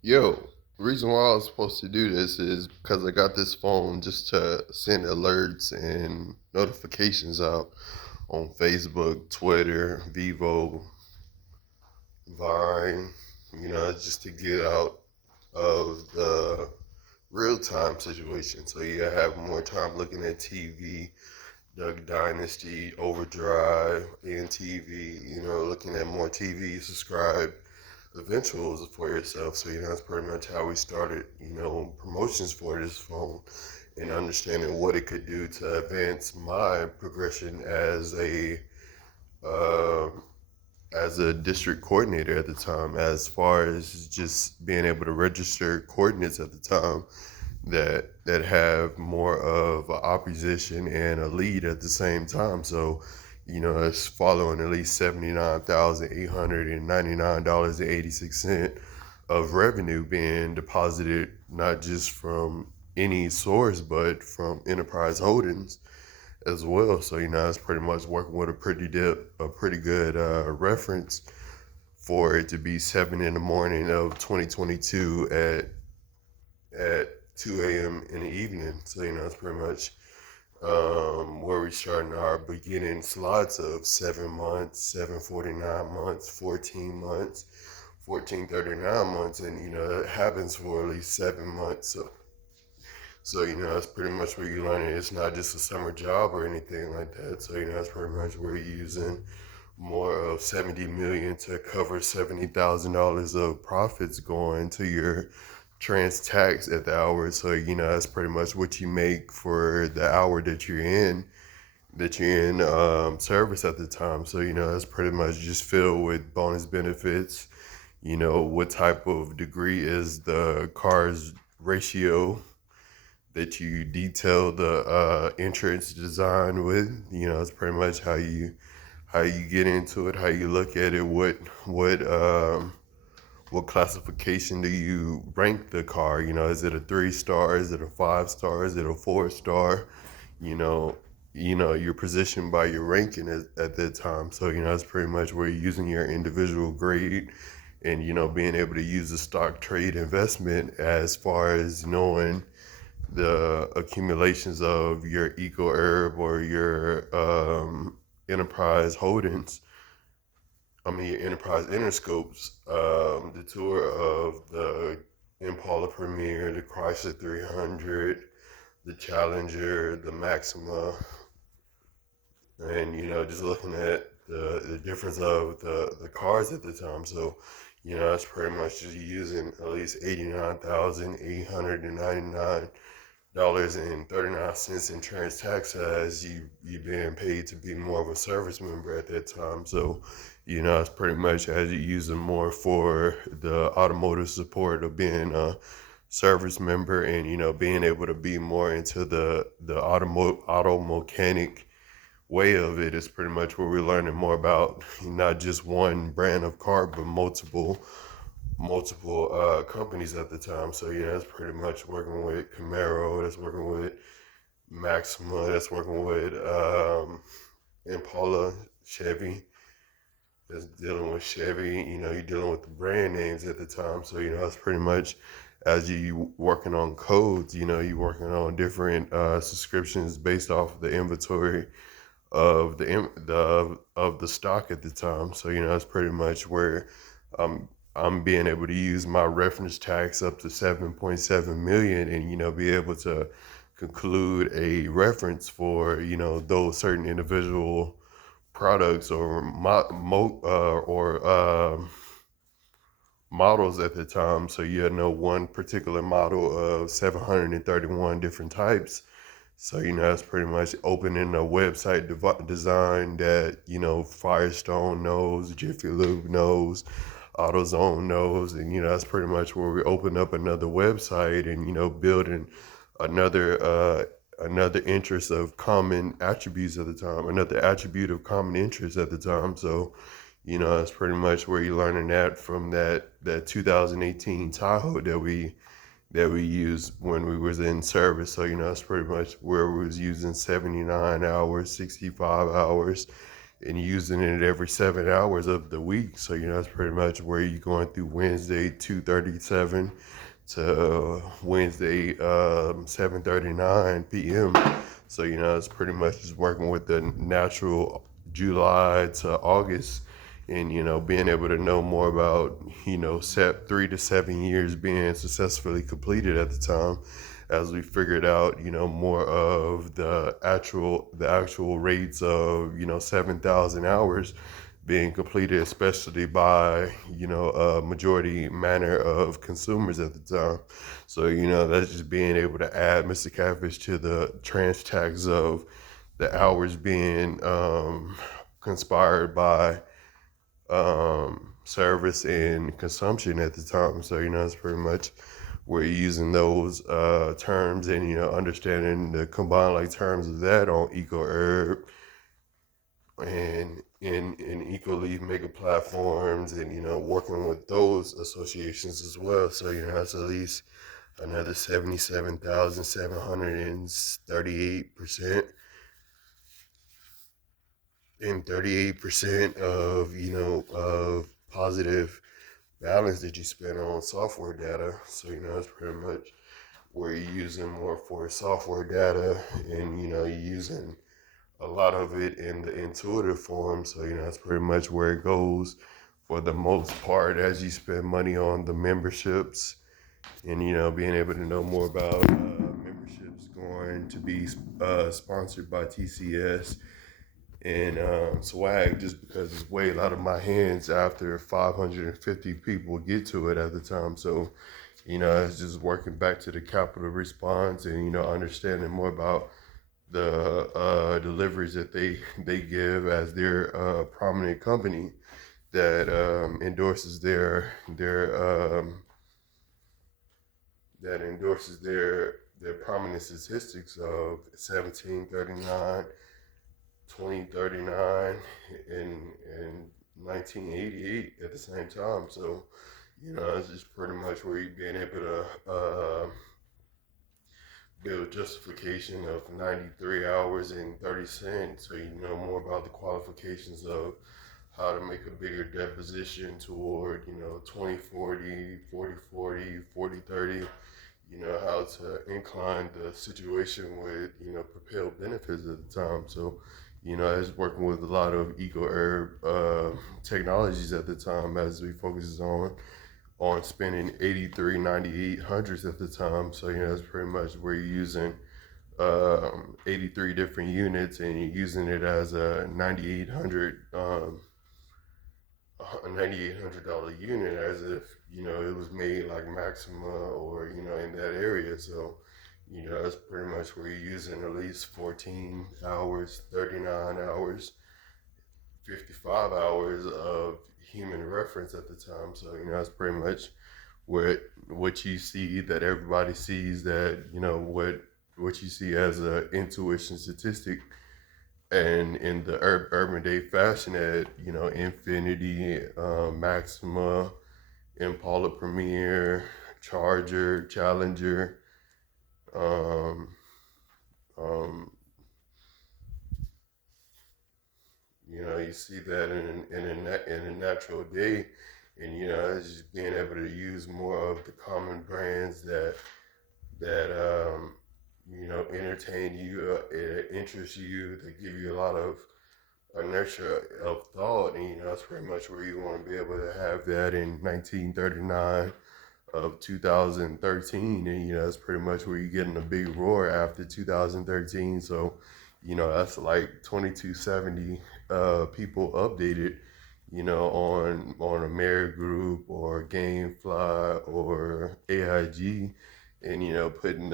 Yo, the reason why I was supposed to do this is because I got this phone just to send alerts and notifications out on Facebook, Twitter, Vivo, Vine, just to get out of the real time situation. So you have more time looking at TV, Duck Dynasty, Overdrive, and TV, looking at more TV, subscribe eventuals for yourself. So, that's pretty much how we started, promotions for this phone and understanding what it could do to advance my progression uh, as a district coordinator at the time, as far as just being able to register coordinates at the time that have more of a opposition and a lead at the same time. So, it's following at least $79,899.86 of revenue being deposited, not just from any source, but from Enterprise Holdings as well. So, it's pretty much working with a pretty good reference for it to be 7 in the morning of 2022 at 2 a.m. in the evening. So, it's pretty much where we're starting our beginning slots of 7 months, 749 months, 14 months, 1439 months, and it happens for at least 7 months. So that's pretty much where you learn it. It's not just a summer job or anything like that. So that's pretty much where you're using more of 70 million to cover $70,000 of profits going to your trans tax at the hour. So that's pretty much what you make for the hour that you're in service at the time. So that's pretty much just filled with bonus benefits. What type of degree is the car's ratio that you detail the entrance design with. It's pretty much how you get into it, how you look at it, what classification do you rank the car? Is it a 3 star? Is it a 5 star? Is it a 4 star? You know, you're positioned by your ranking at that time. So that's pretty much where you're using your individual grade, and being able to use the stock trade investment as far as knowing the accumulations of your eco herb or your enterprise holdings. I mean, your enterprise interscopes, the tour of the Impala Premier, the Chrysler 300, the Challenger, the Maxima, and just looking at the difference of the cars at the time. So that's pretty much just using at least $89,899.39 in trans tax as you being paid to be more of a service member at that time. So it's pretty much as you using more for the automotive support of being a service member, and being able to be more into the auto mechanic way of it is pretty much where we're learning more about not just one brand of car, but multiple companies at the time. So that's pretty much working with Camaro, that's working with Maxima, that's working with Impala, Chevy, that's dealing with Chevy. You're dealing with the brand names at the time. So it's pretty much as you working on codes. You're working on different subscriptions based off of the inventory of the stock at the time. So that's pretty much where I'm being able to use my reference tax up to 7.7 million, and be able to conclude a reference for those certain individual products or models at the time. So one particular model of 731 different types. So that's pretty much opening a website design that Firestone knows, Jiffy Lube knows, AutoZone knows, and that's pretty much where we open up another website and building another another interest of common attributes at the time, another attribute of common interest at the time. So that's pretty much where you're learning that from that 2018 Tahoe that we used when we was in service. So that's pretty much where we was using 79 hours, 65 hours, and using it every 7 hours of the week. So, that's pretty much where you're going through Wednesday 2:37 to Wednesday 7:39 p.m. So, it's pretty much just working with the natural July to August, and being able to know more about set 3 to 7 years being successfully completed at the time, as we figured out more of the actual rates of 7,000 hours being completed, especially by a majority manner of consumers at the time. So that's just being able to add Mr. Catfish to the trans tags of the hours being conspired by service and consumption at the time. So it's pretty much where you're using those terms, and understanding the combined like terms of that on EcoHerb and in Ecoleaf mega platforms, and working with those associations as well. So that's at least another 77,738%, and 38% of of positive balance that you spend on software data. So it's pretty much where you're using more for software data, and you're using a lot of it in the intuitive form. So that's pretty much where it goes for the most part, as you spend money on the memberships, and being able to know more about memberships going to be sponsored by TCS and swag, just because it's way out of my hands after 550 people get to it at the time. So it's just working back to the capital response, and understanding more about the deliveries that they give, as their prominent company that endorses their prominent statistics of 1739, 2039, and 1988 at the same time. So it's just pretty much where you're being able to build justification of 93 hours and 30 cents. So more about the qualifications of how to make a bigger deposition toward 2040, 4040, 4030. How to incline the situation with propel benefits at the time. So I was working with a lot of eco herb technologies at the time, as we focuses on spending 83 9800s at the time. So it's pretty much where you're using 83 different units, and you're using it as a $9,800 unit, as if it was made like Maxima, or in that area. So that's pretty much where you're using at least 14 hours, 39 hours, 55 hours of human reference at the time. So that's pretty much what you see, that everybody sees, that what you see as a intuition statistic, and in the urban day fashion, at Infinity, Maxima, Impala Premier, Charger, Challenger, um, um, you see that in a natural day, and it's just being able to use more of the common brands that entertain you, interest you, that give you a lot of inertia of thought. And that's pretty much where you want to be able to have that in 1939 of 2013. And that's pretty much where you're getting a big roar after 2013. So that's like 2270 people updated on a Mary Group or Gamefly or AIG, and putting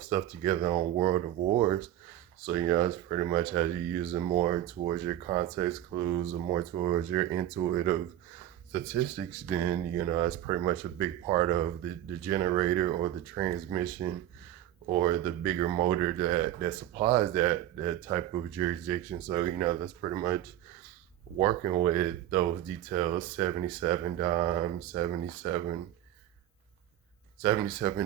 stuff together on World of Wars. So it's pretty much as you're using more towards your context clues, or more towards your intuitive statistics, then that's pretty much a big part of the generator, or the transmission, or the bigger motor that supplies that type of jurisdiction. So that's pretty much working with those details: 77 dimes, 77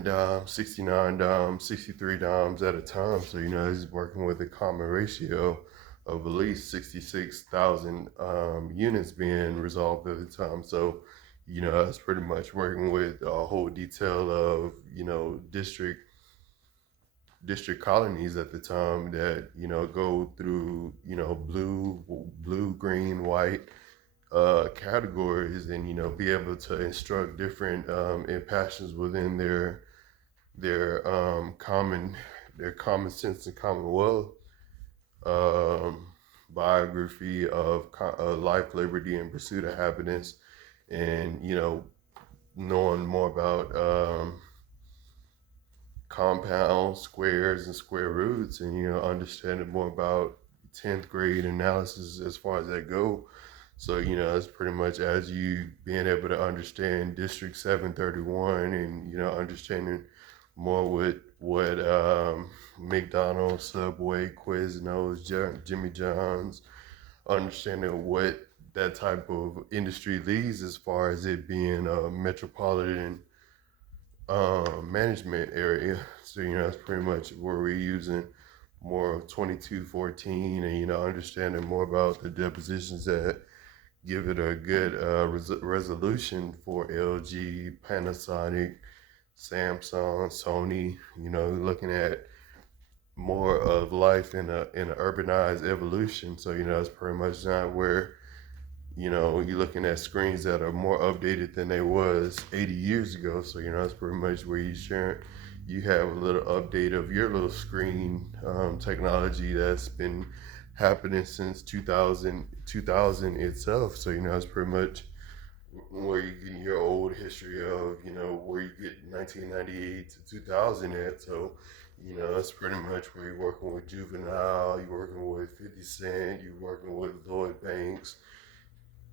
dimes, 69 dimes, 63 dimes at a time. So it's working with a common ratio of at least 66,000 units being resolved at the time. So, I was pretty much working with a whole detail of, district colonies at the time that, go through, blue, green, white categories, and, be able to instruct different impassions within their common sense and commonwealth um, biography of life, liberty, and pursuit of happiness, and knowing more about compounds, squares, and square roots, and understanding more about 10th grade analysis as far as that go. So it's pretty much as you being able to understand District 731, and understanding more with what McDonald's, Subway, Quiznos, Jimmy John's, understanding what that type of industry leads as far as it being a metropolitan management area. So that's pretty much where we're using more of 2214, and understanding more about the depositions that give it a good resolution for LG, Panasonic, Samsung, Sony. Looking at more of life in a urbanized evolution. So it's pretty much not where you're looking at screens that are more updated than they was 80 years ago. So it's pretty much where you have a little update of your little screen technology that's been happening since 2000 itself. So it's pretty much where you get your old history of, where you get 1998 to 2000 at. So, that's pretty much where you're working with Juvenile, you're working with 50 Cent, you're working with Lloyd Banks,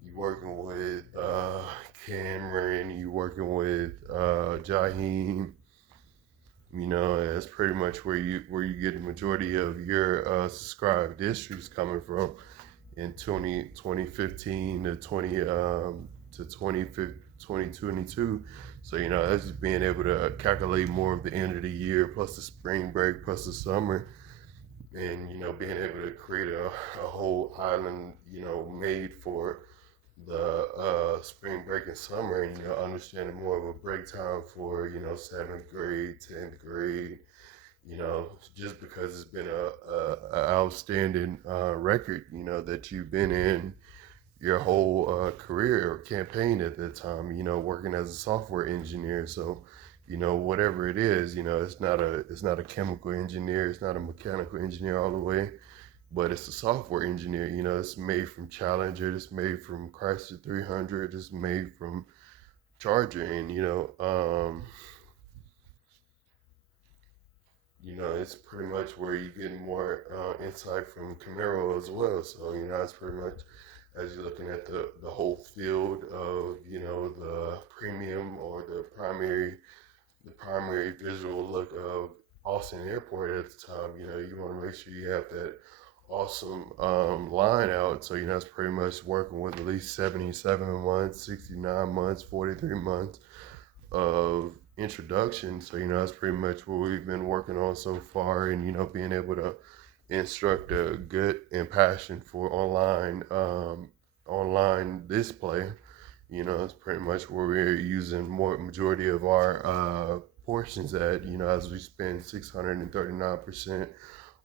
you're working with Cameron, you're working with Jaheim. That's pretty much where you get the majority of your subscribed districts coming from in 2015 to 2022. So that's just being able to calculate more of the end of the year, plus the spring break, plus the summer, and being able to create a whole island made for the spring break and summer, and understanding more of a break time for 7th grade, 10th grade, just because it's been a outstanding record that you've been in your whole career or campaign at that time, working as a software engineer. So whatever it is, it's not a chemical engineer, it's not a mechanical engineer all the way, but it's a software engineer. It's made from Challenger, it's made from Chrysler 300, it's made from Charger, and it's pretty much where you get more insight from Camaro as well. So it's pretty much as you're looking at the whole field of the premium or the primary visual look of Austin Airport at the time. You want to make sure you have that awesome line out. So it's pretty much working with at least 77 months, 69 months, 43 months of introduction. So that's pretty much what we've been working on so far, and being able to instruct a good and passion for online display. It's pretty much where we're using more majority of our portions at, as we spend 639%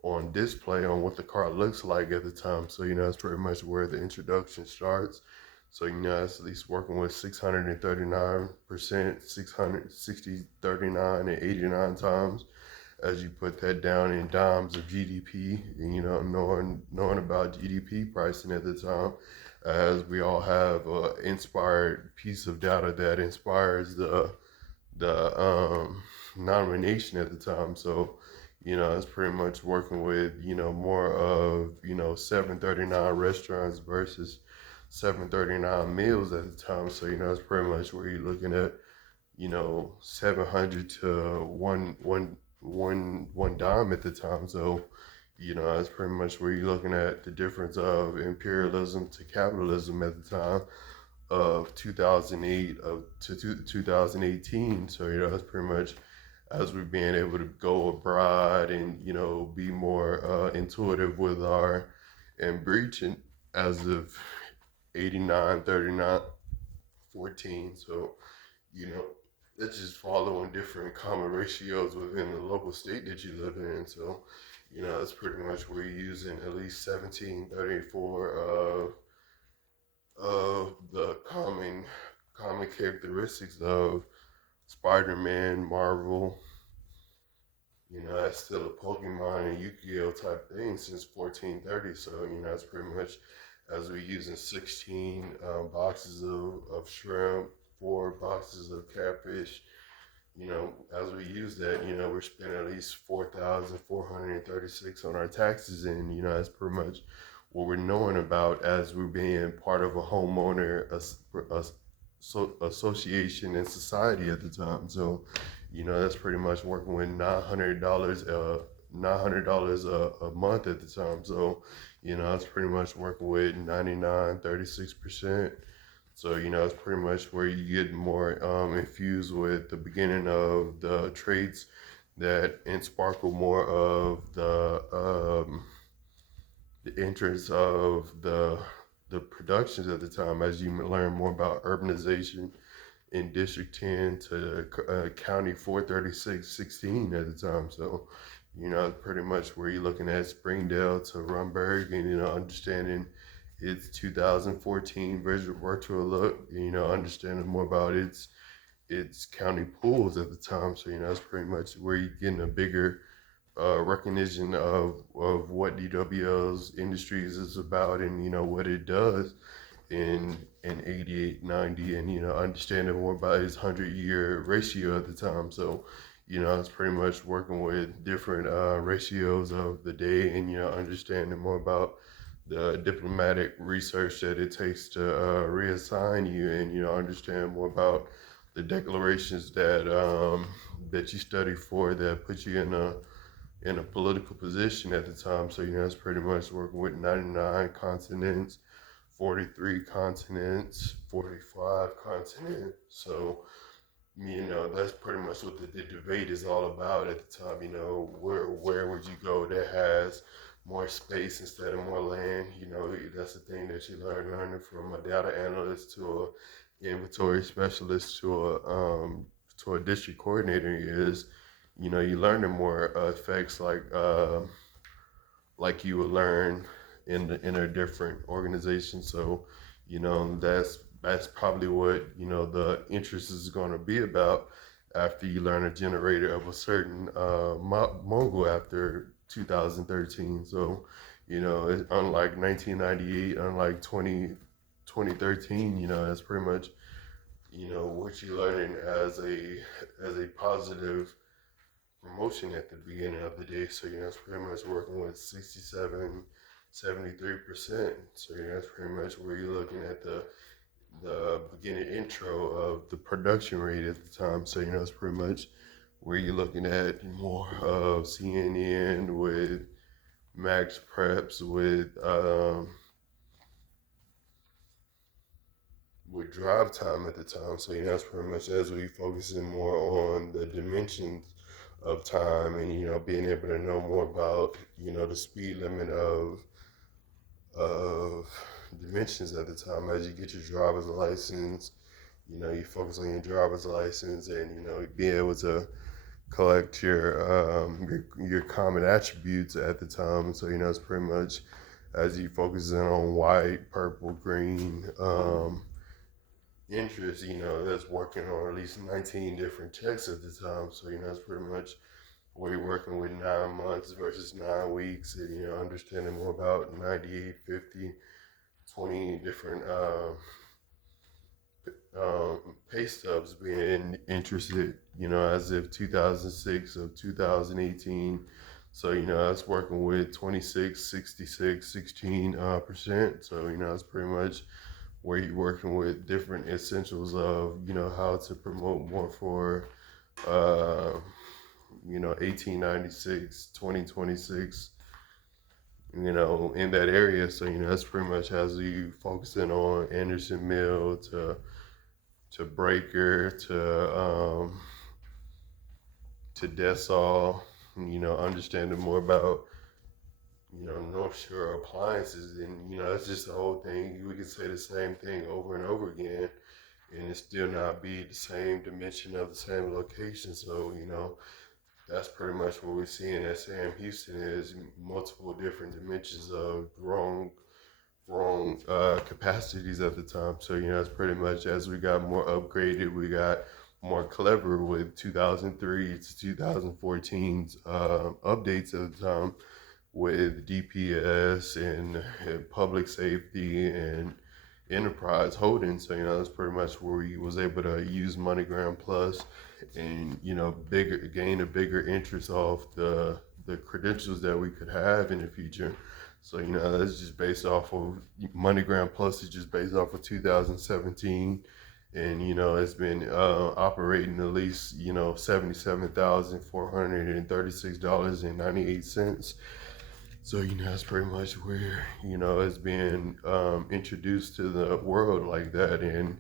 on display on what the car looks like at the time. So it's pretty much where the introduction starts. So it's at least working with 639%, 660, 39, and 89 times as you put that down in dimes of GDP, and knowing about GDP pricing at the time, as we all have an inspired piece of data that inspires the nomination at the time. So it's pretty much working with more of 739 restaurants versus 739 meals at the time. So it's pretty much where you're looking at 700 to one dime at the time. So that's pretty much where you're looking at the difference of imperialism to capitalism at the time of 2008 to 2018. So that's pretty much as we're being able to go abroad and be more intuitive with our and breaching as of 89, 39, 14. So, you know, that's just following different common ratios within the local state that you live in. So, that's pretty much where you're using at least 1734 of the common characteristics of Spider-Man, Marvel. That's still a Pokemon and Yu-Gi-Oh type thing since 1430. So, it's pretty much as we're using 16 boxes of shrimp, 4 boxes of catfish. As we use that, we're spending at least 4,436 on our taxes, and that's pretty much what we're knowing about as we're being part of a homeowner association and society at the time. So, that's pretty much working with $900 $900 a month at the time. So, that's pretty much working with 99, 36%. So, it's pretty much where you get more infused with the beginning of the traits that and sparkle more of the interest of the productions at the time as you learn more about urbanization in District 10 to County 43616 at the time. So, pretty much where you're looking at Springdale to Rumberg and, understanding its 2014 virtual look, understanding more about its county pools at the time. So, that's pretty much where you're getting a bigger recognition of what DWL's Industries is about and, what it does in 88, 90, and understanding more about his 100-year ratio at the time. So, it's pretty much working with different ratios of the day and understanding more about the diplomatic research that it takes to reassign you and understand more about the declarations that you study for that put you in a political position at the time. So, it's pretty much working with 99 continents, 43 continents, 45 continents. So, that's pretty much what the debate is all about at the time. Where would you go that has more space instead of more land? That's the thing that you learning from a data analyst to a inventory specialist to a district coordinator is, you learning more effects like you would learn in a different organization. So, that's probably what the interest is going to be about after you learn a generator of a certain mogul after 2013. So, unlike 1998, unlike 2013, that's pretty much what you're learning as a positive promotion at the beginning of the day. So, it's pretty much working with 67, 73%. So, that's pretty much where you're looking at the beginning intro of the production rate at the time. So, it's pretty much where you're looking at more of CNN with Max Preps with drive time at the time. So, that's pretty much as we focusing more on the dimensions of time and, being able to know more about, the speed limit of dimensions at the time as you get your driver's license. You focus on your driver's license and, be able to collect your common attributes at the time. So, it's pretty much as you focus in on white, purple, green, interest, that's working on at least 19 different checks at the time. So, it's pretty much where you're working with 9 months versus 9 weeks and, understanding more about 98, 50, 20 different pay stubs being interested, as if 2006 of 2018. So, that's working with 26, 66, 16%. So, it's pretty much where you're working with different essentials of, how to promote more for, 1896, 2026, in that area. So, that's pretty much as you focusing on Anderson Mill to Breaker to Dessall, understanding more about, North Shore appliances, and it's just the whole thing. We can say the same thing over and over again, and it still not be the same dimension of the same location. So that's pretty much what we're seeing at Sam Houston is multiple different dimensions of wrong capacities at the time. So it's pretty much as we got more upgraded, we got more clever with 2003 to 2014's updates at the time with DPS and public safety and enterprise holding. So that's pretty much where we was able to use MoneyGram Plus and bigger gain a bigger interest off the credentials that we could have in the future. So that's just based off of MoneyGram Plus is just based off of 2017, and it's been operating at least $77,436.98. So that's pretty much where it's being introduced to the world like that, and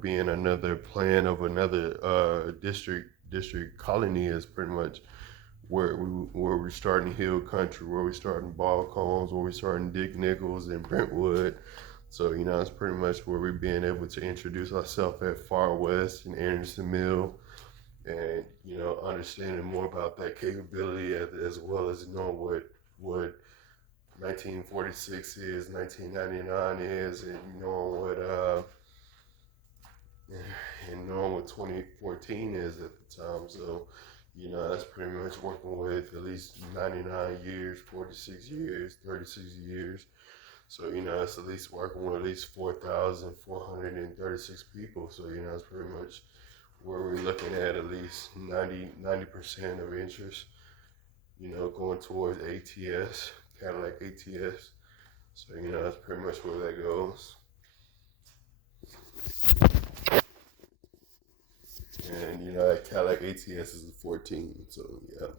being another plan of another district colony is pretty much where we're starting Hill Country, where we're starting Ball Combs, where we're starting Dick Nichols and Brentwood. So it's pretty much where we're being able to introduce ourselves at Far West and Anderson Mill, and understanding more about that capability as well as knowing what 1946 is, 1999 is, and knowing what 2014 is at the time. So that's pretty much working with at least 99 years, 46 years, 36 years. So it's at least working with at least 4,436 people. So it's pretty much where we're looking at least 90% of interest, going towards ATS, Cadillac ATS. So that's pretty much where that goes. And that Cadillac ATS is a 14. So yeah.